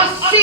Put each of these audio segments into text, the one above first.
80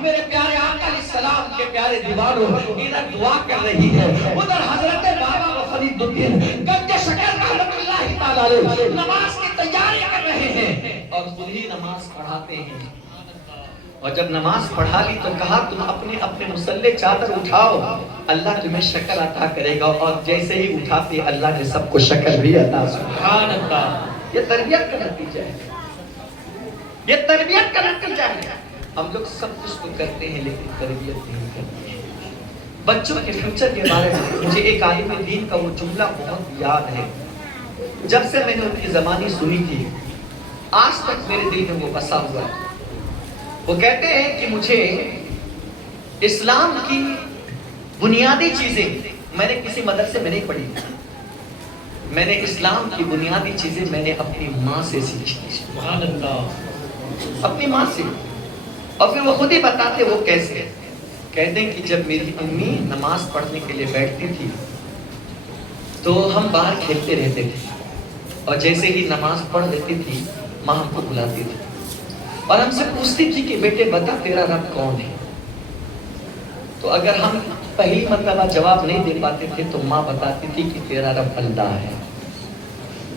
میرے پیارے آقا علیہ السلام کے پیارے دیوانوں، ادھر دعا کر رہی ہے، ادھر حضرت بابا فرید الدین گنج شکر رحمت اللہ تعالیٰ علیہ نماز کی تیاری کر رہے ہیں اور خود ہی نماز پڑھاتے ہیں۔ اور جب نماز پڑھا لی تو کہا تم اپنے اپنے مصلے چادر اٹھاؤ، اللہ تمہیں شکر عطا کرے گا، اور جیسے ہی اٹھاتے اللہ نے سب کو شکر بھی عطا۔ سبحان اللہ، یہ تربیت کا نتیجہ ہے، یہ تربیت کا نتیجہ ہے۔ ہم لوگ سب کچھ تو کرتے ہیں لیکن تربیت نہیں کرتے ہیں۔ بچوں کے فیوچر کے بارے میں مجھے ایک عالم دین کا وہ جملہ بہت یاد ہے، جب سے میں نے ان کی زبانی سنی تھی آج تک میرے دل میں وہ بسا ہوا ہے۔ وہ کہتے ہیں کہ مجھے اسلام کی بنیادی چیزیں، میں نے کسی مدرسے میں نہیں پڑھی، میں نے اسلام کی بنیادی چیزیں میں نے اپنی ماں سے سیکھی، سبحان اللہ، اپنی ماں سے۔ اور پھر وہ خود ہی بتاتے وہ کیسے، کہتے ہیں کہ جب میری امی نماز پڑھنے کے لیے بیٹھتی تھی تو ہم باہر کھیلتے رہتے تھے، اور جیسے ہی نماز پڑھ لیتی تھی ماں ہم کو بلاتی تھی اور ہم سے پوچھتی تھی کہ بیٹے بتا تیرا رب کون ہے۔ تو اگر ہم پہلی مرتبہ جواب نہیں دے پاتے تھے تو ماں بتاتی تھی کہ تیرا رب اللہ ہے۔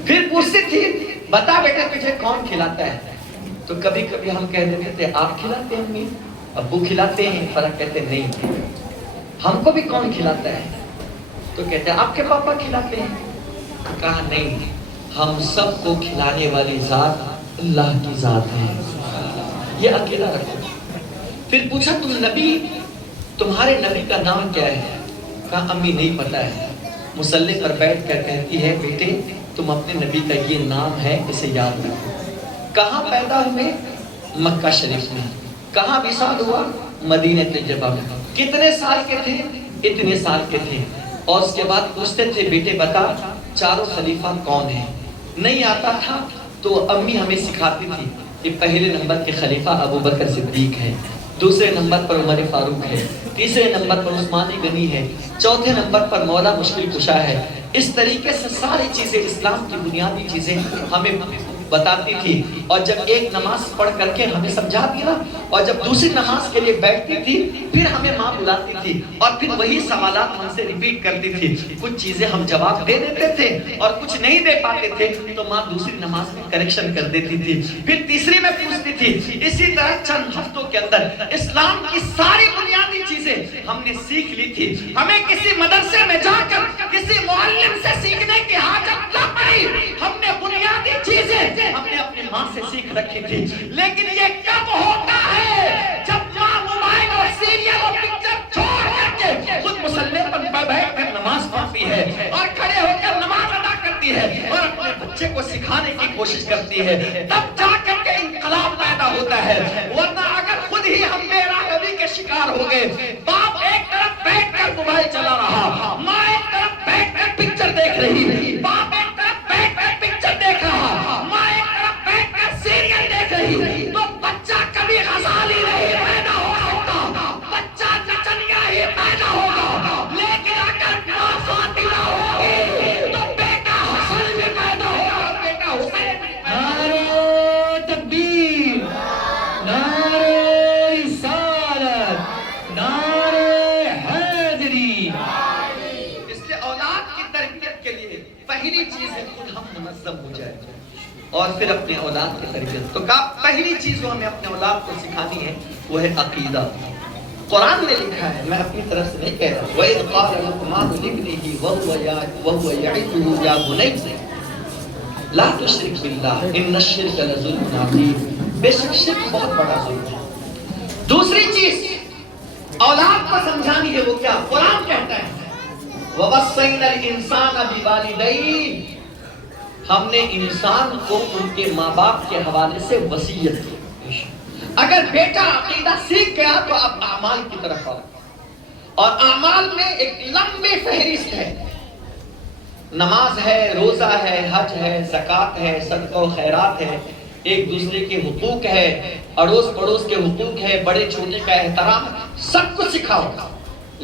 پھر پوچھتی تھی بتا بیٹے تجھے کون کھلاتا ہے، تو کبھی کبھی ہم کہہ دیتے تھے آپ کھلاتے ہیں امی، ابو کھلاتے ہیں، فرق کہتے نہیں ہم کو بھی کون کھلاتا ہے، تو کہتے ہیں آپ کے پاپا کھلاتے ہیں، کہا نہیں ہم سب کو کھلانے والی ذات اللہ کی ذات ہے، یہ عقیدہ رکھو۔ پھر پوچھا تم نبی، تمہارے نبی کا نام کیا ہے، کہا امی نہیں پتا ہے، مصلی پر بیٹھ کر کہتی ہے بیٹے تم اپنے نبی کا یہ نام ہے اسے یاد رکھو۔ کہاں پیدا ہوئے، مکہ شریف میں، کہاں وصال ہوا، مدینہ طیبہ میں، کتنے سال کے تھے، اتنے سال کے تھے، اور اس کے بعد پوچھتے تھے بیٹے بتا چاروں خلیفہ کون ہیں، نہیں آتا تھا تو امی ہمیں سکھاتی تھی کہ پہلے نمبر کے خلیفہ ابو بکر صدیق ہے، دوسرے نمبر پر عمر فاروق ہے، تیسرے نمبر پر عثمان غنی ہے، چوتھے نمبر پر مولا مشکل کشا ہے۔ اس طریقے سے ساری چیزیں اسلام کی بنیادی چیزیں ہمیں بتاتی تھی، اور جب ایک نماز پڑھ کر کے ہمیں سمجھا دیا اور جب دوسری نماز کے لیے بیٹھتی تھی پھر ہمیں ماں بلاتی تھی اور پھر وہی سوالات ہم سے ریپیٹ کرتی تھی، کچھ چیزیں ہم جواب دے دیتے تھے اور کچھ نہیں دے پاتے تھے تو ماں دوسری نماز میں کریکشن کر دیتی تھی، پھر تیسری میں پوچھتی تھی۔ اسی طرح چند ہفتوں کے اندر اسلام کی ساری بنیادی چیزیں ہم نے سیکھ لی تھی، ہمیں کسی مدرسے میں جا کر کسی معلم سے سیکھنے کی حاجت نہ پڑی، ہم نے بنیادی چیزیں ہم نے اپنی ماں سے سیکھ رکھی تھی۔ لیکن یہ کب ہوتا ہے جب ماں موبائل اور سیریل اور پکچر چھوڑ کر کے خود مصلی پر بیٹھ کر نماز پڑھتی ہے اور کھڑے ہو کر نماز ادا کرتی ہے اور اپنے بچے کو سکھانے کی کوشش کرتی ہے، تب جا کر کے انقلاب پیدا ہوتا ہے۔ ورنہ اگر خود ہی ہم بے راہبی کے شکار ہو گئے، باپ ایک طرف بیٹھ کر موبائل چلا رہا، ماں ایک طرف بیٹھ کر پکچر دیکھ رہی، باپ ایک طرف بیٹھ کر پکچر دیکھ رہا، ماں ایک طرف بیٹھ کر سیریل دیکھ رہی، تو بچہ کبھی غزالی نہیں پیدا ہوگا، بچہ نچنیا ہی پیدا ہوگا۔ لیکن اگر ماں فاطمہ ہوگی تو بیٹا حسن بھی پیدا ہوگا، بیٹا حسین بھی پیدا ہوگا۔ نعرہ تکبیر، نعرہ رسالت، نعرہ حیدری۔ اس لیے اولاد کی تربیت کے لیے پہلی چیز ہے خود ہم منظم ہو جائے اور پھر اپنے اولاد کی تربیت۔ تو کہا پہلی چیز جو ہمیں اپنے اولاد کو سکھانی ہے وہ ہے عقیدہ۔ قرآن نے لکھا ہے، میں اپنی طرف سے نہیں کہہ رہا، وَإِذْ قَالَ لُقْمَانُ لِابْنِهِ وَهُوَ يَعِظُهُ يَا بُنَيَّ لَا تُشْرِكْ بِاللَّهِ إِنَّ الشِّرْكَ لَظُلْمٌ عَظِيمٌ، بے شک شرک بہت بڑا ظلم ہے۔ دوسری چیز اولاد کو سمجھانی ہے وہ کیا، قرآن کہتا ہے وَوَصَّيْنَا الْإِنسَانَ بِوَالِدَيْهِ، ہم نے انسان کو ان کے ماں باپ کے حوالے سے وصیت کی۔ اگر بیٹا عقیدہ سیکھ گیا تو اب اعمال کی طرف آؤ، اور اعمال میں ایک لمبی فہرست ہے، نماز ہے، روزہ ہے، حج ہے، زکوٰۃ ہے، صدقہ و خیرات ہے، ایک دوسرے کے حقوق ہے، اڑوس پڑوس کے حقوق ہے، بڑے چھوٹے کا احترام، سب کچھ سکھاؤ،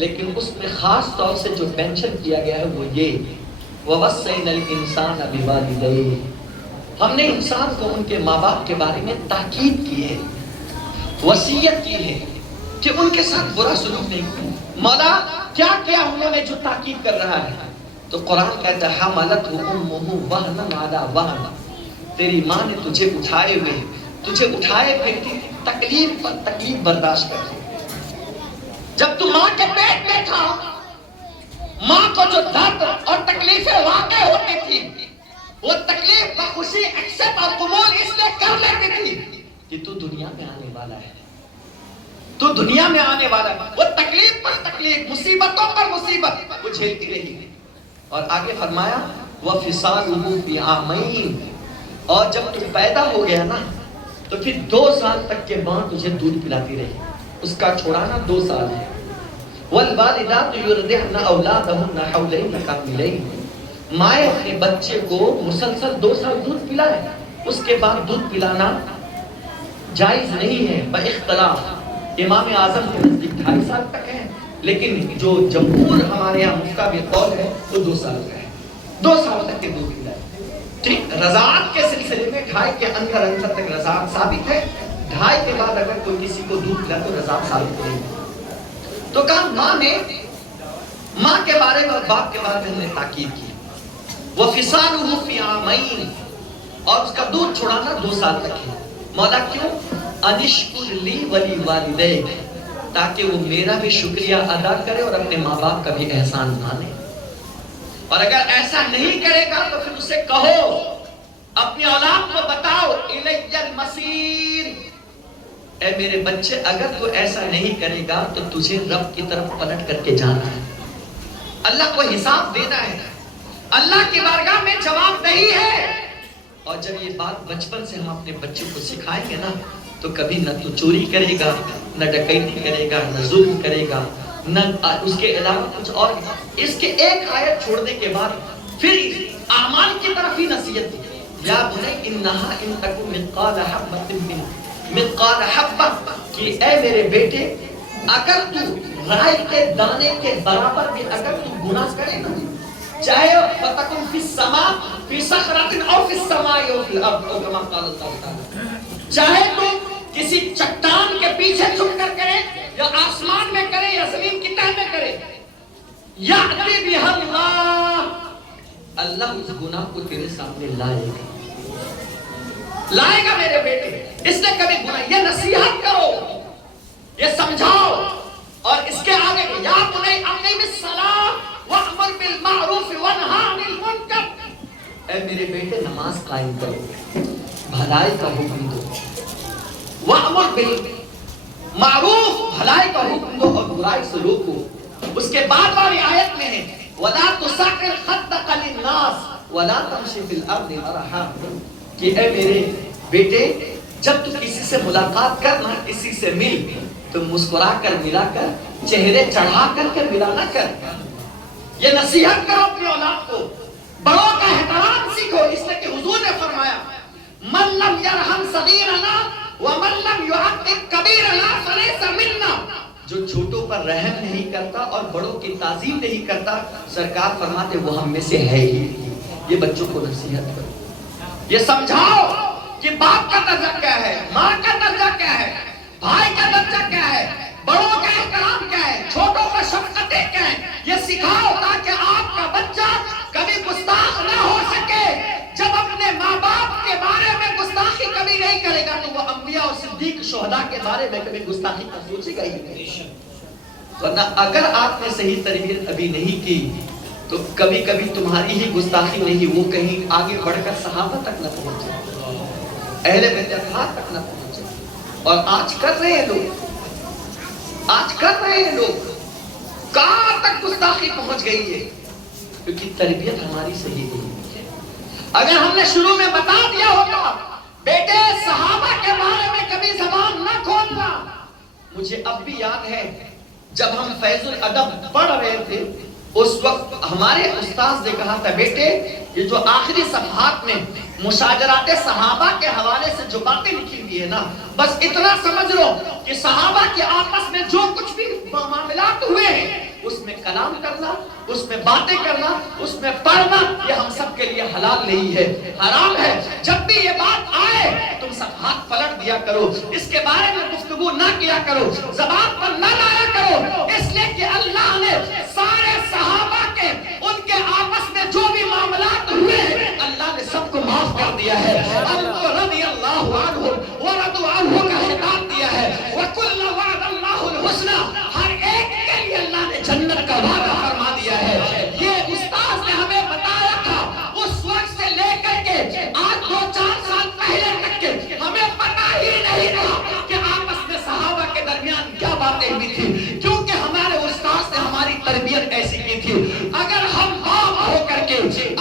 لیکن اس میں خاص طور سے جو مینشن کیا گیا ہے وہ یہ وَوَصَّيْنَا الْإِنسَانَ بِوَالِدَيْهِ، ہم نے انسان کو ان کے ماں باپ کے بارے میں تاکید کی ہے، وصیت کی ہے کہ ان کے ساتھ برا سلوک نہیں کرو۔ مولا کیا کیا انہوں نے جو تاکید کر رہا ہے؟ تو قرآن کہتا ہے حملتہ امہ وہنا علی وہن، تیری ماں نے تجھے اٹھائے پھرتی تکلیف پر تکلیف برداشت کر کے۔ جب تو ماں کے پیٹ میں تھا، ماں کو جو درد اور تکلیفیں واقع ہوتی تھی، وہ تکلیف بخوشی ایکسپٹ اور قبول اس لیے کر لیتی تھی کہ تو دنیا میں آنے والا ہے، تو دنیا میں آنے والا ہے۔ وہ تکلیف پر تکلیف، مصیبتوں پر مصیبت وہ جھیلتی رہی۔ اور آگے فرمایا وَفِصَالُهُ فِي عَامَيْنِ، اور جب تو پیدا ہو گیا نا تو پھر 2 سال تک کے ماں تجھے دودھ پلاتی رہی، اس کا چھوڑانا 2 سال ہے۔ وَالْوَالِدَاتُ يُرْضِعْنَ أَوْلَادَهُنَّ حَوْلَيْنِ كَامِلَيْنِ، مائیں اپنے بچے کو مسلسل 2 سال دودھ پلائے، اس کے بعد دودھ پلانا جائز نہیں ہے باختلاف۔ امام اعظم کے نزدیک 2.5 سال تک ہے، لیکن جو جمہور ہمارے یہاں مفتہ بھی قول ہے وہ 2 سال کا ہے، 2 سال تک کے دودھ پلائے۔ ٹھیک، رضاعت کے سلسلے میں 2.5 کے اندر تک رضاعت ثابت ہے، 2.5 کے بعد اگر کوئی کسی کو دودھ پلا تو رضاعت ثابت نہیں ہے۔ تو کہا ماں کے بارے میں اور باپ کے بارے میں ہم نے تاکید کی۔ وَفِصَالُهُ فِي عَامَيْنِ، اور اس کا دودھ چھڑانا 2 سال تک ہے۔ مولا کیوں؟ اَنِشْكُرْ لِي وَلِوَالِدَيْكَ، تاکہ وہ میرا بھی شکریہ ادا کرے اور اپنے ماں باپ کا بھی احسان مانے۔ اور اگر ایسا نہیں کرے گا تو پھر اسے کہو، اپنی اولاد کو بتاؤ اِلَيَّ الْمَصِيرُ، اے میرے بچے اگر تو ایسا نہیں کرے گا تو تجھے رب کی طرف پلٹ کر کے جانا ہے، اللہ کو حساب دینا ہے، اللہ کی بارگاہ میں جواب دہی ہے۔ اور جب یہ بات بچپن سے ہم اپنے بچوں کو سکھائیں گے نا تو کبھی نہ تو چوری کرے گا، نہ ڈکیتی کرے گا، نہ ظلم کرے گا، نہ اس کے علاوہ کچھ اور۔ اس کے ایک آیت چھوڑنے کے بعد پھر اعمال کی طرف ہی نصیحت دی، یا بنی انہا ان تکو مثقال حبہ، کہ اے میرے بیٹے اگر تو رائی کے دانے کے برابر بھی اگر تو گناہ کرے نا، چاہے فتکن فی السماء فی صخرۃ او فی السماء او فی الارض، او کما قال اللہ تعالی، چاہے تو کسی چٹان کے پیچھے چھپ کر کرے یا آسمان میں کرے یا زمین کی تہ میں کرے، یأتی بہا اللہ اس گناہ کو تیرے سامنے لائے گا میرے بیٹے۔ اس نے کبھی گناہ، یہ نصیحت کرو، یہ سمجھاؤ، اور اس کے آگے یا بنی اقیم الصلاۃ وامر بالمعروف وانہی عن المنکر، اے میرے بیٹے نماز قائم کرو، بھلائی کا حکم دو، وامر بالمعروف، بھلائی کا حکم دو اور برائی سے روکو۔ اس کے بعد والی آیت میں ہے وَلَا تُسَعِّرْ خَدَّكَ لِلنَّاسِ وَلَا تَمْشِ فِي الْأَرْضِ مَرَحًا، کہ اے میرے بیٹے جب تو کسی سے ملاقات کرنا، کسی سے مل تو مسکرا کر ملا کر، چہرے چڑھا کر ملا نہ کر۔ یہ نصیحت کرو اپنی اولاد کو، بڑوں کا احترام سیکھو، اس لیے کہ حضور نے فرمایا مَن لَمْ يَرْحَمْ صَغِيرَنَا وَمَن لَمْ يُعَظِّمْ كَبِيرَنَا فَلَيْسَ مِنَّا، جو چھوٹوں پر رحم نہیں کرتا اور بڑوں کی تعظیم نہیں کرتا، سرکار فرماتے وہ ہم میں سے ہے ہی۔ یہ بچوں کو نصیحت کرو، یہ سمجھاؤ کہ باپ کا درجہ کیا ہے، ماں کا درجہ کیا ہے، بھائی کا درجہ کیا ہے، بڑوں کا احترام کیا ہے، چھوٹوں کا شفقتیں کیا ہے، یہ سکھاؤ تاکہ آپ کا بچہ کبھی گستاخ نہ ہو سکے۔ جب اپنے ماں باپ کے بارے میں گستاخی کبھی نہیں کرے گا تو وہ انبیاء اور صدیق شہداء کے بارے میں کبھی گستاخی کا سوچے گا ہی نہیں۔ ورنہ اگر آپ نے صحیح تربیت ابھی نہیں کی تو کبھی کبھی تمہاری ہی گستاخی نہیں، وہ کہیں آگے بڑھ کر صحابہ تک نہ پہنچے، اہل بیت اطہار تک نہ پہنچے۔ اور آج کر رہے ہیں لوگ، کہاں تک گستاخی پہنچ گئی ہے، کیونکہ تربیت ہماری صحیح نہیں ہے۔ اگر ہم نے شروع میں بتا دیا ہوتا بیٹے صحابہ کے بارے میں کبھی زبان نہ کھولنا۔ مجھے اب بھی یاد ہے جب ہم فیض الادب پڑھ رہے تھے، اس وقت ہمارے استاذ نے کہا تھا بیٹے یہ جو آخری صفحات میں مشاجرات صحابہ کے حوالے سے جو باتیں لکھی ہوئی ہے نا، بس اتنا سمجھ لو کہ صحابہ کے آپس میں جو کچھ بھی معاملات ہوئے ہیں اس میں کلام کرنا، اس میں باتیں کرنا، اس میں پڑھنا، یہ ہم سب کے لیے حلال نہیں ہے، حرام ہے۔ جب بھی یہ بات آئے تم سب ہاتھ پلٹ دیا کرو، اس کے بارے میں گفتگو نہ کیا کرو، زبان پر نہ لایا کرو، اس لیے کہ اللہ نے سارے صحابہ کے ان کے آپس میں جو بھی معاملات ہوئے اللہ نے سب کو معاف کر دیا ہے۔ اللہ رضی اللہ عنہ ورضوا عنہ کا خطاب دیا ہے، وَكُلَّ وَعْدَ اللَّهُ الْحُسْنَى، ہر ایک کے لیے اللہ نے جنت کا وعدہ فرما دیا ہے۔ یہ استاد نے ہمیں بتایا تھا، اس وقت سے لے کر کے آج 2-4 سال پہلے تک کے ہمیں پتہ ہی نہیں تھا کہ آپس میں صحابہ کے درمیان کیا باتیں ہوئی تھی، کیونکہ ہمارے استاد نے ہماری تربیت ایسی کی تھی۔ اگر ہم باپ ہو کر کے،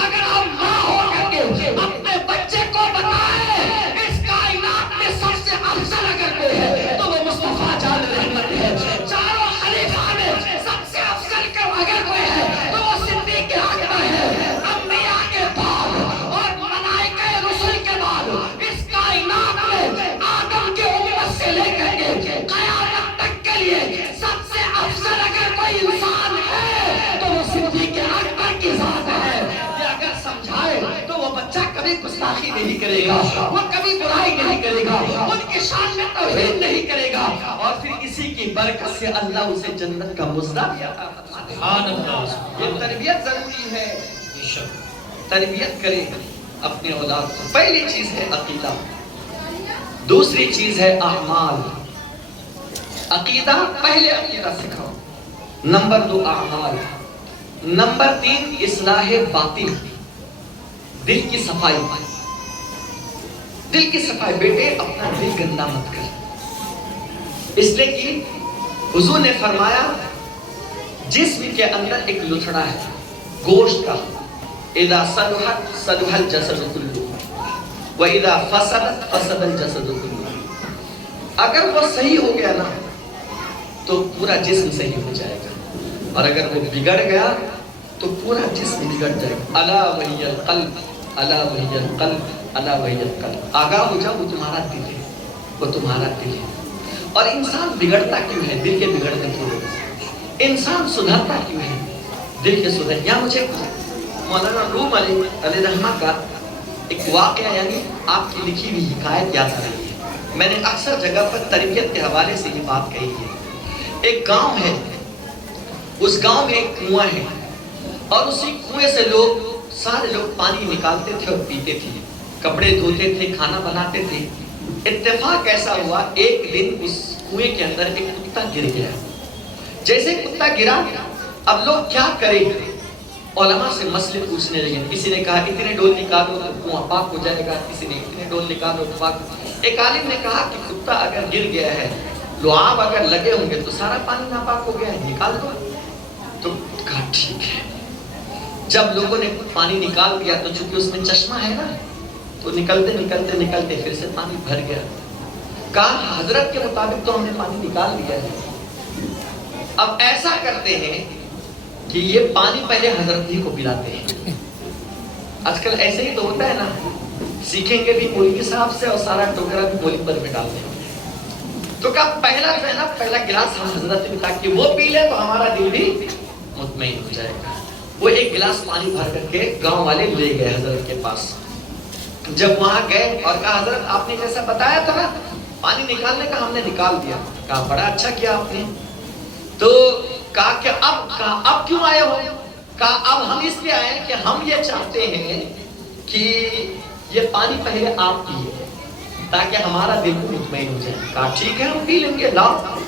اگر ہم ماں ہو کر کے اپنے بچے کو بتائیں اس کائنات میں سب سے افضل اگر کوئی ہے تو وہ مصطفیٰ جان رحمت ہے، چاروں خلیفہ میں سب سے افضل اگر کوئی ہے تو وہ صدیق اکبر ہے، انبیاء کے بعد اور ملائکہ رسول کے بعد اس کائنات میں آدم کی امت سے لے کر کے قیامت تک کے لیے سب سے افضل اگر کوئی انسان ہے تو وہ صدیق اکبر کی ذات ہے۔ یہ اگر سمجھائے تو وہ بچہ کبھی گستاخی نہیں کرے گا، وہ کبھی برائی نہیں کرے گا، ان کی شان میں توہین نہیں کرے گا، اور پھر اسی کی برکت سے اللہ اسے جنت کا مزدہ بھی عطا فرماتا ہے۔ یہ تربیت ضروری ہے، تربیت کرے اپنے اولاد کو۔ پہلی چیز ہے عقیدہ، دوسری چیز ہے اعمال۔ عقیدہ، پہلے عقیدہ سکھاؤ، نمبر 2 اعمال، نمبر 3 اصلاح باطن، دل کی صفائی۔ دل کی صفائی، بیٹے اپنا دل گندا مت کر، اس لیے کہ حضور نے فرمایا جسم کے اندر ایک لتھڑا ہے گوشت کا، اذا صلحت صلح الجسد کلہ واذا فسدت فسد الجسد کلہ۔ اگر وہ صحیح ہو گیا نا تو پورا جسم صحیح ہو جائے گا، اور اگر وہ بگڑ گیا تو پورا جسم بگڑ جائے گا۔ الا وہی القلب، الا وہی القلب، الا وہی القلب۔ آگاہ ہو جاؤ، وہ تمہارا دل ہے، وہ تمہارا دل ہے۔ اور انسان بگڑتا کیوں ہے؟ دل کے بگڑنے کی وجہ سے۔ انسان سدھرتا کیوں ہے؟ دل کے سدھر۔ یہاں مجھے مولانا روم علیہ رحمہ کا ایک واقعہ، یعنی آپ کی لکھی ہوئی حکایت یاد آ رہی ہے۔ میں نے اکثر جگہ پر تربیت کے حوالے سے یہ بات کہی ہے۔ ایک گاؤں ہے، اس گاؤں میں ایک کنواں ہے، اور اسی کنویں سے سارے لوگ پانی نکالتے تھے اور پیتے تھے، کپڑے دھوتے تھے، کھانا بناتے تھے۔ اتفاق ایسا ہوا، ایک دن اس کنویں کے اندر ایک کتا گر گیا۔ جیسے کتا گرا، اب لوگ کیا کریں؟ علماء سے مسئلے پوچھنے لگے۔ کسی نے کہا اتنے ڈول نکالو تو کنواں پاک ہو جائے گا، کسی نے اتنے ڈول نکالو تو پاک۔ ایک عالم نے کہا کہ کتا اگر گر گیا ہے، لعاب اگر لگے ہوں گے تو سارا پانی ناپاک ہو گیا ہے، نکال دو۔ تو کہا ٹھیک ہے۔ جب لوگوں نے پانی نکال دیا تو چونکہ اس میں چشمہ ہے نا، تو نکلتے نکلتے نکلتے پھر سے پانی بھر گیا۔ کہا حضرت کے مطابق تو ہم نے پانی نکال دیا ہے، اب ایسا کرتے ہیں کہ یہ پانی پہلے حضرت جی کو پلاتے ہیں۔ آج کل ایسے ہی تو ہوتا ہے نا، سیکھیں گے بھی مولوی صاحب سے اور سارا ٹوکرا بھی مولوی پر میں ڈالتے ہیں۔ تو کہا پہلا جو ہے نا، پہلا گلاس ہم حضرت میں، تاکہ وہ پی لے تو ہمارا دل بھی مطمئن ہو جائے گا۔ وہ ایک گلاس پانی بھر کر کے گاؤں والے لے گئے حضرت کے پاس۔ جب وہاں گئے اور کہا حضرت آپ نے جیسا بتایا تھا نا پانی نکالنے کا، ہم نے نکال دیا۔ کہا بڑا اچھا کیا آپ نے۔ تو کہا کہ اب کیوں آئے ہو؟ کہا اب ہم اس لیے آئے ہیں کہ ہم یہ چاہتے ہیں کہ یہ پانی پہلے آپ پیے تاکہ ہمارا دل کو مطمئن ہو جائے۔ کہا ٹھیک ہے ہم پی لیں گے، لاؤ۔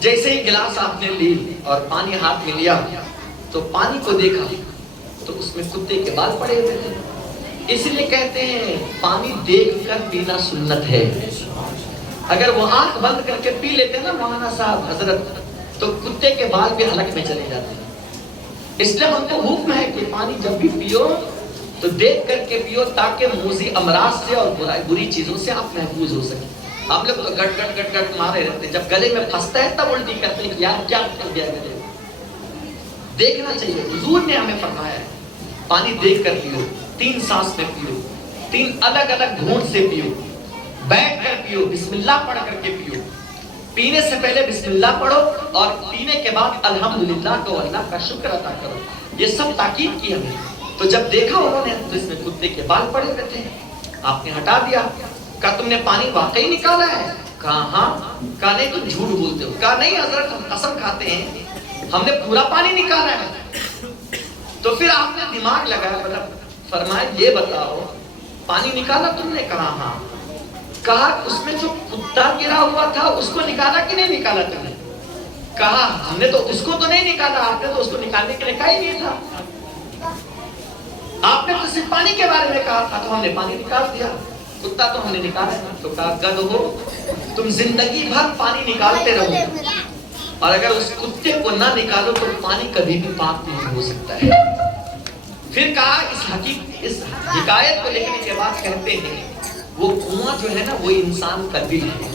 جیسے ہی گلاس آپ نے لی اور پانی ہاتھ میں لیا تو پانی کو دیکھا تو اس میں کتے کے بال پڑے ہوئے تھے۔ اس لیے کہتے ہیں پانی دیکھ کر پینا سنت ہے۔ اگر وہ آنکھ بند کر کے پی لیتے نا مولانا صاحب حضرت، تو کتے کے بال بھی حلق میں چلے جاتے ہیں۔ اس لیے ہم کو حکم ہے کہ پانی جب بھی پیو تو دیکھ کر کے پیو، تاکہ موذی امراض سے اور بری چیزوں سے آپ محفوظ ہو سکیں۔ ہم لوگ تو گٹ گٹ گٹ گٹ مارے رہتے ہیں، جب گلے میں پھنستا ہے تب الٹی کرتے ہیں کہ یار کیا کر دیا گلے۔ دیکھنا چاہیے، حضور نے ہمیں فرمایا ہے پانی دیکھ کر پیو، 3 سانس میں پیو، 3 الگ الگ گھونٹ سے پیو، بیٹھ کر پیو، بسم اللہ پڑھ کر کے پیو۔ پینے سے پہلے بسم اللہ پڑھو اور پینے کے بعد الحمدللہ تو اللہ کا شکر ادا کرو. یہ سب تاکید کی ہمیں. تو جب دیکھا انہوں نے تو اس میں کتے کے بال پڑے ہوئے تھے. آپ نے ہٹا دیا. کہا تم نے پانی واقعی نکالا ہے؟ کہا ہاں. کہا نہیں تم جھوٹ بولتے ہو. کہا نہیں حضرت ہم قسم کھاتے ہیں ہم نے پورا پانی نکالا ہے. تو پھر آپ نے دماغ لگایا, فرمایا یہ بتاؤ پانی نکالا تم نے؟ کہا ہاں. کہا اس میں جو کتا گرا ہوا تھا اس کو نکالا کہ نہیں نکالا تم نے؟ کہا ہم نے تو اس کو تو نہیں نکالا, آپ نے تو اس کو نکالنے کے لیے کہا ہی نہیں تھا. آپ نے تو صرف پانی کے بارے میں کہا تھا تو ہم نے پانی نکال دیا, کتا تو ہم نے نکالا. تو کہا گدھو تم زندگی بھر پانی نکالتے رہو اور اگر اس کتے کو نہ نکالو تو پانی کبھی بھی پاک نہیں ہو سکتا ہے. پھر کہا اس حکایت کو لکھنے کے بعد کہتے ہیں وہ کنواں جو ہے نا وہ انسان کا دل ہے.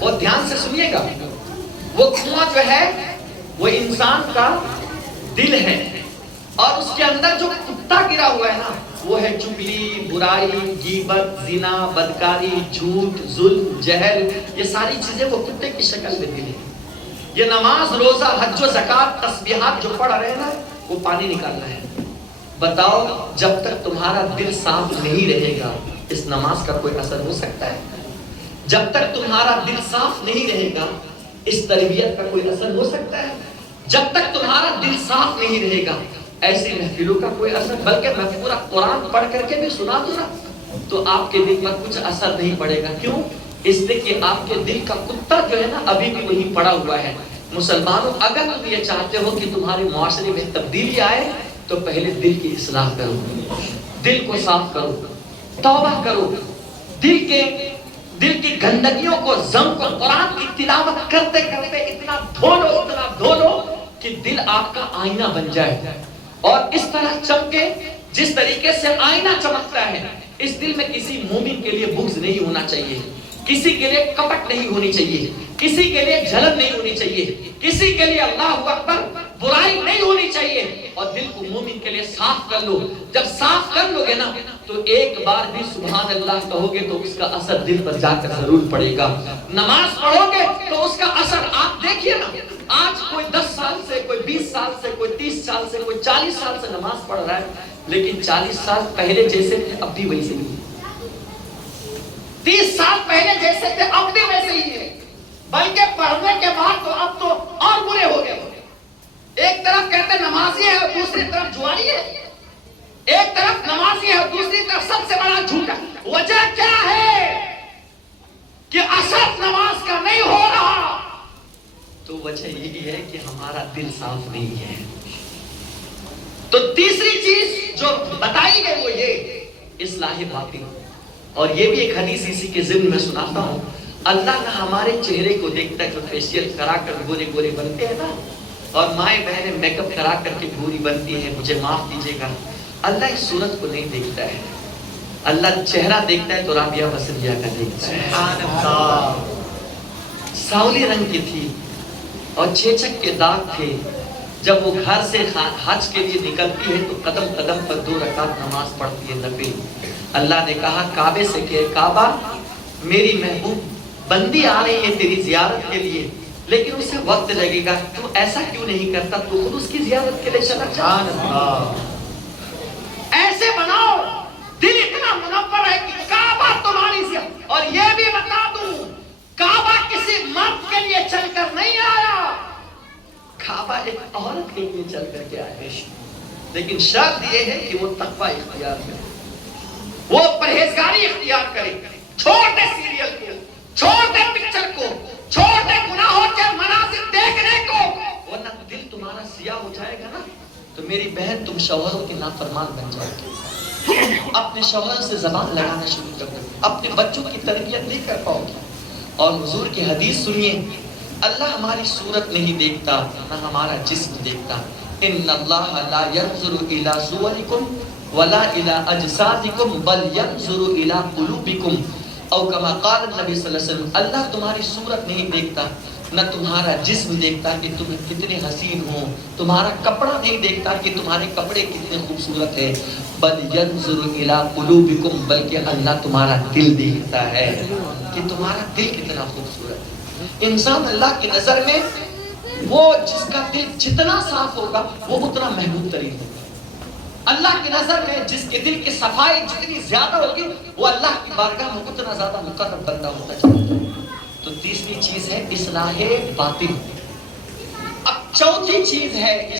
بہت دھیان سے سنیے گا, وہ کنواں جو ہے وہ انسان کا دل ہے اور اس کے اندر جو کتا گرا ہوا ہے نا وہ ہے چگلی, برائی, غیبت, زنا, بدکاری, جھوٹ, ظلم, جہل. یہ ساری چیزیں وہ کتے کی شکل میں دل ہے. یہ نماز, روزہ, حج و زکات, تسبیحات جو پڑھ رہے ہیں نا وہ پانی نکالنا ہے. بتاؤ جب تک تمہارا دل صاف نہیں رہے گا اس نماز کا کوئی اثر ہو سکتا ہے؟ جب تک تمہارا دل صاف نہیں رہے گا اس تربیت کا کوئی اثر ہو سکتا ہے؟ جب تک تمہارا دل صاف نہیں رہے گا ایسی محفلوں کا کوئی اثر, بلکہ میں پورا قرآن پڑھ کر کے بھی سنا دوں نا تو آپ کے دل پر کچھ اثر نہیں پڑے گا. کیوں؟ اس لیے کہ آپ کے دل کا کتا جو ہے نا ابھی بھی وہیں پڑا ہوا ہے. مسلمانوں اگر تم یہ چاہتے ہو کہ تمہارے معاشرے میں تبدیلی آئے تو پہلے دل کی اصلاح کرو, دل کو صاف کرو, توبہ کرو, دل کی گندگیوں کو, ضم کو قرآن کی تلاوت کرتے کرتے اتنا دھو لو کہ دل آپ کا آئینہ بن جائے اور اس طرح چمکے جس طریقے سے آئینہ چمکتا ہے. اس دل میں کسی مومن کے لیے بغض نہیں ہونا چاہیے, کسی کے لیے کپٹ نہیں ہونی چاہیے, کسی کے لیے جلن نہیں ہونی چاہیے, کسی کے لیے اللہ اکبر برائی نہیں ہونی چاہیے. اور دل کو مومن کے لیے صاف کر لو. جب صاف کر لو گے نا تو ایک بار بھی سبحان اللہ کہو گے تو اس کا اثر دل پر جا کر ضرور پڑے گا. نماز پڑھو گے تو اس کا اثر آپ دیکھیے نا. آج کوئی 10 سال سے, کوئی 20 سال سے, کوئی 30 سال سے, کوئی 40 سال سے نماز پڑھ رہا ہے لیکن 40 سال پہلے جیسے تھے اب بھی ویسے ہی, 30 سال پہلے جیسے تھے اب بھی ویسے ہی ہے, بلکہ پڑھنے کے بعد تو اب تو اور برے ہو گئے. ایک طرف کہتے نمازی ہے اور دوسری طرف جواری ہے, ایک طرف نمازی ہے اور دوسری طرف سب سے بڑا جھوٹ ہے. وجہ کیا ہے کہ اثر نماز کا نہیں ہو رہا؟ تو وجہ یہی ہے کہ ہمارا دل صاف نہیں ہے. تو تیسری چیز جو بتائی گئی وہ یہ اصلاح باطن. اور یہ بھی ایک حدیث اسی کے ضمن میں سناتا ہوں. اللہ نہ ہمارے چہرے کو دیکھتا ہے جو فیشیل کرا کر گورے گورے بنتے ہیں نا, اور مائیں بہنیں میک اپ کرا کر کے گوری بنتی ہیں, مجھے معاف دیجیے گا, اللہ اس صورت کو نہیں دیکھتا ہے. اللہ چہرہ دیکھتا ہے تو رابعہ بصریہ کا دیکھتا ہے. سبحان اللہ. ساولی رنگ کی تھی اور چیچک کے داغ تھے. جب وہ گھر سے حج کے لیے نکلتی ہے تو قدم قدم پر 2 رکعت نماز پڑھتی ہے نفل. اللہ نے کہا کعبے سے کہ کعبہ میری محبوب بندی آ رہی ہے تیری زیارت کے لیے لیکن اسے وقت لگے گا, تو ایسا کیوں نہیں کرتا, تو خود اس کی زیارت کے لیے چلا جا. ایسے بناؤ دل اتنا منور ہے کہ کعبہ تمہاری زیارت. اور یہ بھی بتا دوں کعبہ کسی مرد کے لیے چل کر نہیں آیا, کعبہ ایک عورت کے لیے چل کر کے آئے. لیکن شرط یہ ہے کہ وہ تقوی اختیار کرے, وہ پرہیزگاری اختیار کرے, چھوڑ دے سیریل کو, چھوڑ دے پکچر کو, چھوڑ دے گناہوں کے مناظر دیکھنے کو, ورنہ دل تمہارا سیاہ ہو جائے گا نا تو میری بہن تم شوہروں کے نافرمان بن جاؤ گے, اپنے شوہر سے زبان لگانا شروع کر دو, اپنے بچوں کی تربیت نہیں کر پاؤ گے. اور حضور کی حدیث سنیے, اللہ ہماری صورت نہیں دیکھتا نہ ہمارا جسم دیکھتا. ان اللہ لا ينظر الى صورکم ولا الى اجسادکم بل ينظر الى قلوبکم او کما قال النبی صلی اللہ علیہ وسلم. اللہ تمہاری صورت نہیں دیکھتا نہ تمہارا جسم دیکھتا کہ تم کتنے حسین ہو, تمہارا کپڑا نہیں دیکھتا کہ تمہارے کپڑے کتنے خوبصورت ہیں, بل ينظر الى قلوبکم, بلکہ اللہ تمہارا دل دیکھتا ہے کہ تمہارا دل کتنا خوبصورت ہے. انسان اللہ کی نظر میں وہ جس کا دل جتنا صاف ہوگا وہ اتنا محبوب ترین ہوگا. اللہ کی نظر میں جس کے دل کی صفائی جتنی زیادہ ہوگی وہ اللہ کی بارگاہ میں اتنا زیادہ مقرب بندہ ہوتا چلا جائے. تو تیسری چیز ہے اصلاح باطن. اب چوتھی چیز ہے